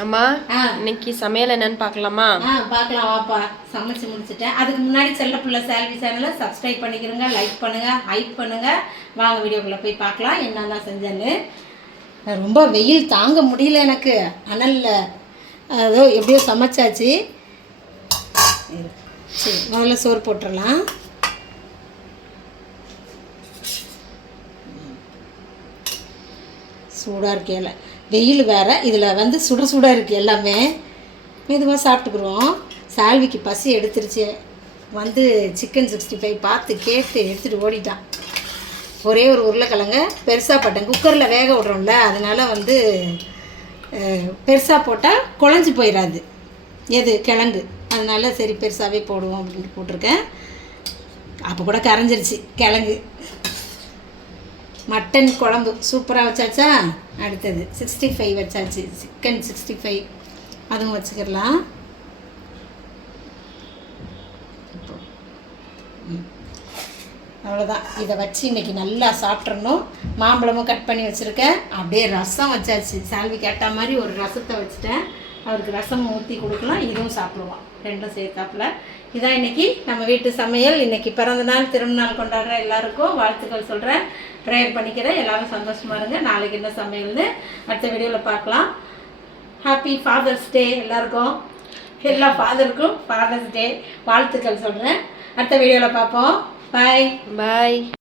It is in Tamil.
அம்மா இன்னைக்கு சமையல் என்னன்னு பார்க்கலாமா? பார்க்கலாம் வாப்பா. சமைச்சு முடிச்சுட்டேன். அதுக்கு முன்னாடி செல்ல பிள்ளை சேல்வி சேனலை சப்ஸ்கிரைப் பண்ணிக்கிறோங்க, லைக் பண்ணுங்க, ஹைப் பண்ணுங்க. வாங்க வீடியோக்குள்ளே போய் பார்க்கலாம் என்னென்ன செஞ்சேன்னு. ரொம்ப வெயில் தாங்க முடியல எனக்கு அனலில். அதோ எப்படியோ சமைச்சாச்சு. சரி முதல்ல சோறு போட்டுடலாம். சூடாக இருக்கேல, வெயில் வேறு, இதில் சுட சூடாக இருக்குது எல்லாமே. மெதுவாக சாப்பிட்டுக்குருவோம். சால்விக்கு பசி எடுத்துருச்சு. சிக்கன் 65 பார்த்து கேட்டு எடுத்துகிட்டு ஓடிட்டான். ஒரே ஒரு உருளைக்கிழங்க பெருசாக போட்டேன். குக்கரில் வேக விட்றோம்ல, அதனால் பெருசாக போட்டால் குழஞ்சி போயிடாது கிழங்கு. அதனால் சரி பெருசாகவே போடுவோம் அப்படின்ட்டு போட்டிருக்கேன். அப்போ கூட கரைஞ்சிருச்சு கிழங்கு. மட்டன் குழம்பு சூப்பராக வச்சாச்சா. அடுத்தது 65 வச்சாச்சு, சிக்கன் 65 அதுவும் வச்சுக்கிடலாம். அவ்வளோதான். இதை வச்சு இன்றைக்கி நல்லா சாப்பிட்றணும். மாம்பழமும் கட் பண்ணி வச்சுருக்கேன். அப்படியே ரசம் வச்சாச்சு. சால்வி கேட்ட மாதிரி ஒரு ரசத்தை வச்சுட்டேன். அவருக்கு ரசம் ஊற்றி கொடுக்கலாம், இதுவும் சாப்பிடுவான், ரெண்டும் சேர்த்தாப்புல. இதான் இன்றைக்கி நம்ம வீட்டு சமையல். இன்றைக்கி பிறந்தநாள் திருநாள் கொண்டாடுற எல்லாருக்கும் வாழ்த்துக்கள் சொல்கிறேன், ப்ரேயர் பண்ணிக்கிறேன். எல்லோரும் சந்தோஷமாக இருங்க. நாளைக்கு என்ன சமையல்னு அடுத்த வீடியோவில் பார்க்கலாம். ஹாப்பி ஃபாதர்ஸ் டே எல்லாருக்கும், எல்லா ஃபாதருக்கும் ஃபாதர்ஸ் டே வாழ்த்துக்கள் சொல்கிறேன். அடுத்த வீடியோவில் பார்ப்போம். பாய் பாய்.